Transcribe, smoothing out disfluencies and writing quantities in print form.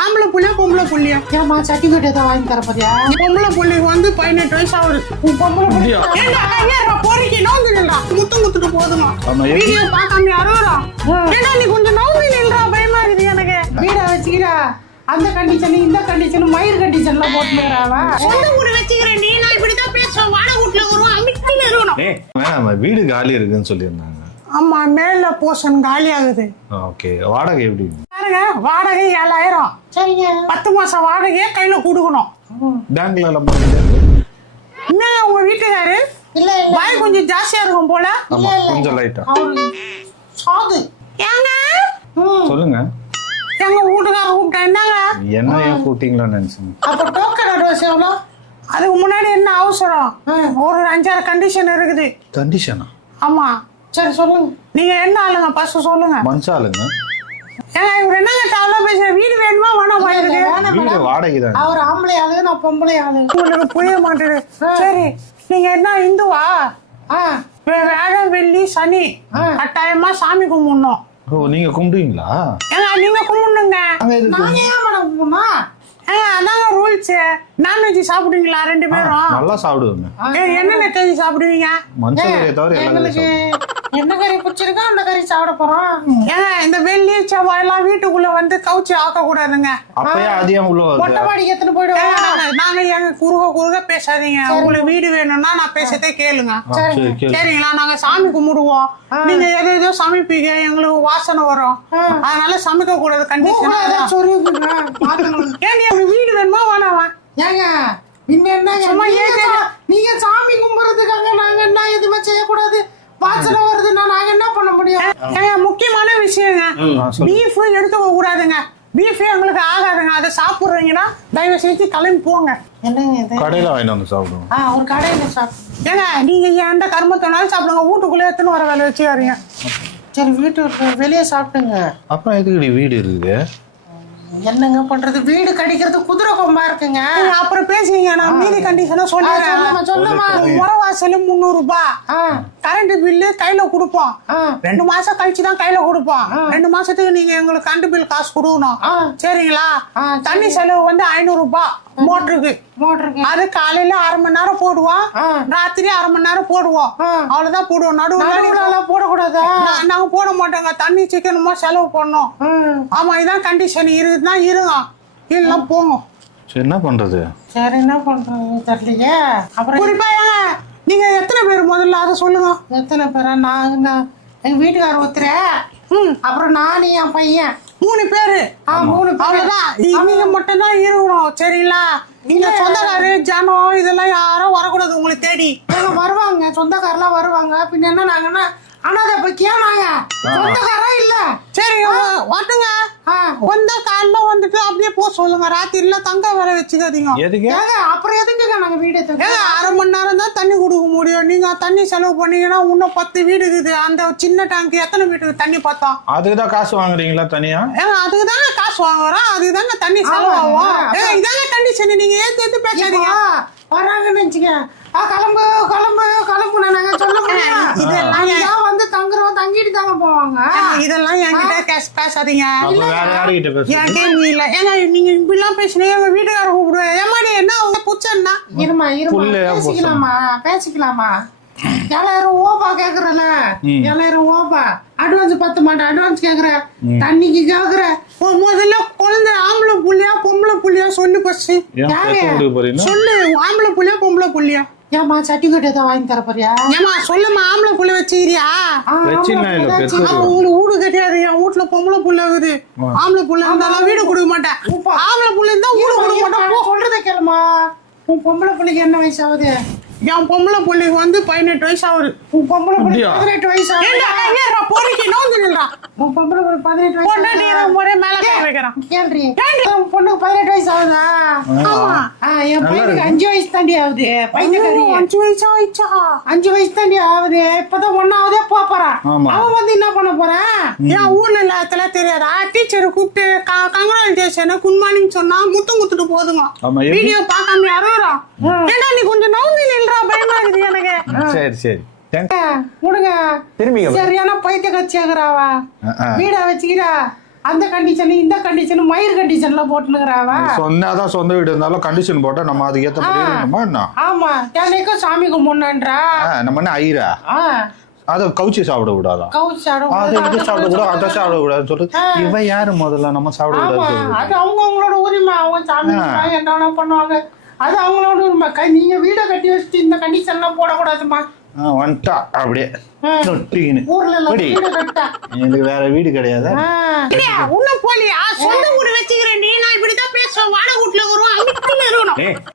ஆம்பளை புள்ளியா பொம்பளை புள்ளியா? ஏமா சர்டிபிகேட் ஏதாவது வாங்கி தர போறியா? பொம்பளை புள்ளிக்கு வந்து 18 வயசு ஆகுது. பொம்பளை புள்ளியா? பொறுக்கி நோந்துடா முத்தம் குத்துட்டு போதுமா? வீடியோ பார்க்காம அறுவரா? ஏன்னா நீ கொஞ்சம் நோம்பி நின்றா, பயமா இருக்குது எனக்கு. வீடா வச்சுக்கிறா அந்த கண்டிஷன் இந்த கண்டிஷன் மயிர் கண்டிஷன்ல போட்டுறாவா? சொந்த ஊரு வச்சுக்கிறேன் நீ. நான் இப்படிதான் பேசுவேன். வாடகை வீட்டுல வருவோம், அமிட்டின்னு இருக்கணும். வீடு காலி இருக்குன்னு சொல்லியிருந்தாங்க. ஆமா, மேல போர்ஷன் காலி ஆகுது. ஓகே, வாடகை எப்படி? பாருங்க, வாடகை 7000. சரிங்க. 10 மாசம் வாடகையே கையில கொடுக்கணும். பேங்க்ல எல்லாம் போடுறது என்ன உங்க வீட்டுக்காரு இல்ல இல்ல வாய் கொஞ்சம் ஜாஸ்தியா இருக்கும் போல. ஆமா, கொஞ்சம் லைட்டா. அவரு சாது. ஏங்க சொல்லுங்க. எங்க வீட்டுக்கார கூப்பிட்டா என்னங்க? என்ன ஏன் கூட்டிங்களான்னு நினைச்சேன். அப்ப டோக்கன் அட்வான்ஸ் எவ்வளோ? அதுக்கு முன்னாடி என்ன அவசரம்? ஒரு 5-6 கண்டிஷன் இருக்குது. கண்டிஷனா? ஆமா. சரி சொல்லுங்க. நீங்க என்ன ஆளுங்க ஃபர்ஸ்ட் சொல்லுங்க. மனுஷாளுங்க. ஏங்க இவர் என்னங்க தவளை பேசுற? வீடு வேணுமா வேணாமா இருக்கு? வீடு வாடகை தான். அவர் ஆம்பளை ஆளு, நான் பொம்பளை ஆளு. உங்களுக்கு புரிய மாட்டேது. சரி, நீங்க என்ன இந்துவா? வேகம் வெள்ளி சனி கட்டாயமா சாமி கும்பிடணும். ஓ, நீங்க கும்பிடுவீங்களா? ஏங்க நீங்க கும்பிடணுங்க. நாங்க ஏன் மேடம் கும்பிடணுமா? அதாங்க ரூல்ஸ். நான்வெஜ் சாப்பிடுவீங்களா 2 பேரும்? நல்லா சாப்பிடுவேங்க. என்னென்ன கறி சாப்பிடுவீங்க? மனுஷன் தவிர எல்லாமே எங்களுக்கு என்ன கறி பிடிச்சிருக்கோ அந்த கறி சாப்பிட போறோம். ஏங்க இந்த வெள்ளி செவ்வாய் எல்லாம் வீட்டுக்குள்ள வந்து கவுச்சி ஆக்க கூடாதுங்க. அப்பயே அதிகம் உள்ள மொட்டை மாடிக்கு எத்தனை போயிடுவோம். நாங்க எங்க குறுக பேசாதீங்க. உங்களுக்கு வீடு வேணும்னா நான் பேசத்தே கேளுங்க. சரிங்களா? நாங்க சாமி கும்பிடுவோம். நீங்க ஏதோ சமைப்பீங்க, எங்களுக்கு வாசனை வரும். அதனால சமைக்க கூடாது கண்டிஷன். ஏன் நீ வீடு வேணுமா வேணாமா? ஏங்க சும்மா நீங்க சாமி கும்பிடுறதுக்காக நாங்க என்ன எதுவுமே செய்யக்கூடாது. வாசனை வருதுன்னா நாங்க என்ன பண்ண முடியும்? முக்கியமான விஷயங்க, பீஃப் எடுத்துக்க கூடாதுங்க. பீஃபே எங்களுக்கு ஆகாதுங்க. அதை சாப்பிடுறீங்கன்னா தயவு செஞ்சு கிளம்பி போங்க. என்னங்க கடையில வாங்கிட்டு வந்து சாப்பிடுவோம். ஒரு கடையில சாப்பிடுவோம். ஏங்க நீங்க எந்த கர்மத்தினாலும் சாப்பிடுங்க. வீட்டுக்குள்ளே எத்தனை வர வேலை வச்சுக்காதீங்க. சரி, வீட்டு வெளியே சாப்பிட்டுங்க. அப்புறம் எதுக்கு வீடு இருக்குது? என்னங்க பண்றது? வீடு கடிக்கிறது குதிரை கொம்பா இருக்குங்க. அப்புறம் பேசுவீங்க. நான் மீதி கண்டிஷனா சொல்லுங்க. சொல்லுமா. முறவாசல் 300 ரூபாய். கரண்ட் பில்லு கையில கொடுப்போம். 2 மாசம் கழிச்சுதான் கையில கொடுப்போம். 2 மாசத்துக்கு நீங்க எங்களுக்கு கரண்ட் பில் காசு கொடுக்கணும். சரிங்களா? தண்ணி செலவு வந்து 500 ரூபாய் மோட்டருக்கு. அது காலையில 1/2 மணி நேரம் போடுவோம், ராத்திரி 1/2 மணி நேரம் போடுவோம். அவ்வளவுதான் போடுவோம். நடுவுல போடக்கூடாதா? நாங்க போட மாட்டோங்க. தண்ணி சிக்கனமா செலவு பண்ணோம். ஆமா, இதான் கண்டிஷன். இருக்குதுன்னா இருங்க, இல்ல போங்க. சரி, என்ன பண்றது? சரி, என்ன பண்றது தெரியலையே. அப்புறம் குறிப்பா நீங்க எத்தனை பேர் முதல்ல அதை சொல்லுங்க. எத்தனை பேரா? நான் எங்க வீட்டுக்காரர் ஒருத்தர், அப்புறம் நானு என் பையன் 3 பேரு. 3 பேர். அவ்வளவுதான். நீங்க மட்டும் தான் இருக்கணும். சரிங்களா? இந்த சொந்தக்காரு ஜனம் இதெல்லாம் யாரும் வரக்கூடாது உங்களுக்கு தேடி. வருவாங்க, சொந்தக்காரெல்லாம் வருவாங்க. பின்ன என்ன நாங்கன்னா அனாதை போய் கேளாங்க. சொந்தக்காரா இல்ல. சரி, வாட்டுங்க. வந்த காலைல வந்துட்டு அப்படியே போ சொல்லுங்க. ராத்திரில தங்க வர வச்சுக்காதீங்க. எதுக்கு? அப்புறம் எதுக்குங்க நாங்க வீடு 1/2 மணி நேரம் தான் தண்ணி கொடுக்க முடியும். நீங்க தண்ணி செலவு பண்ணீங்கன்னா இன்னும் 10 வீடு இருக்குது. அந்த சின்ன டேங்க் எத்தனை வீட்டுக்கு தண்ணி பார்த்தோம்? அதுக்குதான் காசு வாங்குறீங்களா தனியா? அதுக்கு தாங்க காசு வாங்குறோம். அதுதாங்க தண்ணி செலவு ஆகும். இதாங்க கண்டிஷன். நீங்க ஏத்து பேசாதீங்க. வராங்கன்னு நினைச்சுக்க. கிளம்பு கிளம்பு கிளம்பு நாங்க சொல்ல முடியும். இதெல்லாம் வந்து தங்குறோம், தங்கிட்டு தாங்க போவாங்க. இதெல்லாம் என்கிட்ட பேசாதீங்க. வேற யாருகிட்ட பேசுறீங்க? என் கேள்வி இல்ல. ஏன்னா நீங்க இப்படிலாம் பேசுனீங்க. எங்க வீட்டுக்கார கூப்பிடுவேன். ஏமாடி என்ன உங்க புச்சன்னா? இருமா பேசிக்கலாமா? 7000 ஓபா கேக்குறல. 7000 ஓபா அட்வான்ஸ் 10 மாட்டேன். அட்வான்ஸ் கேக்குற, தண்ணிக்கு கேக்குற. முதல்ல குழந்தை ஆம்பளை புள்ளியா பொம்பளை புள்ளியா சொல்லு பஸ்ட். சொல்லு, ஆம்பளை புள்ளியா பொம்பளை புள்ளியா? ஏமா சர்டிபிகேட் ஏதாவது வாங்கி தர போறியா? ஏமா சொல்லுமா. ஆம்பளை புள்ளி வச்சுக்கிறியா? உங்களுக்கு வீடு கட்டியாது. என் வீட்டுல பொம்பளை புள்ள இருக்குது. ஆம்பளை புள்ள இருந்தாலும் வீடு கொடுக்க மாட்டேன். ஆம்பளை புள்ள இருந்தா வீடு கொடுக்க மாட்டேன். சொல்றத கேளுமா. உன் பொம்பளை பிள்ளைக்கு என்ன வயசு ஆகுது? என் பொம்பளை புள்ளிக்கு வந்து 18 வயசு ஆகுது. உன் பொம்பளை பிள்ளைக்கு 18 வயசு ஆகுது. பொறுக்கி நோந்துடா. உன் பொம்பளை பிள்ளை 18 வயசு ஒரே மேல கை வைக்கிறான். கேள்றி. உன் பொண்ணுக்கு 18 வயசு ஆகுதா? ஆமா. என் பையனுக்கு 5 வயசு தாண்டி ஆகுது. பையனுக்கு 5 வயசு ஆயிடுச்சா? 5 வயசு தாண்டி ஆகுது. இப்பதான் 1ஆவதே போறான். அவன் வந்து என்ன பண்ண போறான்? என் ஊர்ல எல்லாத்துல தெரியாதா? டீச்சரை கூப்பிட்டு கங்க்ராச்சுலேஷன் குட் மார்னிங் சொன்னா முத்தம் குத்துட்டு போதுங்க. வீடியோ பார்க்காம யாரும் ஏன்னா நீ கொஞ்சம் நோம்பி நில்றா. பயமா இருக்குது எனக்கு. சரி சரி விடுங்க. திரும்பி சரியான பைத்திய கட்சியாக்குறாவா? வீடா வச்சுக்கிறா அந்த கண்டிஷன் இந்த கண்டிஷன் மயிர் கண்டிஷன்ல போட்டுனுக்குறாவ. சொன்னாதான் சொந்த வீடு இருந்தாலும் கண்டிஷன் போட்டா நம்ம அதுக்கு ஏத்த மாதிரி இருக்கணுமா என்ன? ஆமா எனக்கும் சாமி கும்பிடணுன்றா. நம்ம என்ன ஐரா அதை கவுச்சி சாப்பிட கூடாதா? கவுச்சி சாப்பிட அதை இது சாப்பிட கூடாது அதை சாப்பிட கூடாதுன்னு சொல்லிட்டு இவன் யாரு முதல்ல நம்ம சாப்பிட கூடாது? அது அவங்களோட உரிமை. அவங்க சாமி என்ன வேணா பண்ணுவாங்க. அது அவங்களோட உரிமை. நீங்க வீடை கட்டி வச்சுட்டு இந்த கண்டிஷன் எல்லாம் போடக்கூடாதுமா. வந்துட்டா அப்படியே நொட்டிக்கின்னு. ஊர்ல எல்லாம் வீடு கட்டா எனக்கு வேற வீடு கிடையாது. உன்ன போலியா சொந்த ஊரு வச்சுக்கிறேன். நான் இப்படிதான் பேசுவேன். வாடகை வீட்டுல வருவோம்.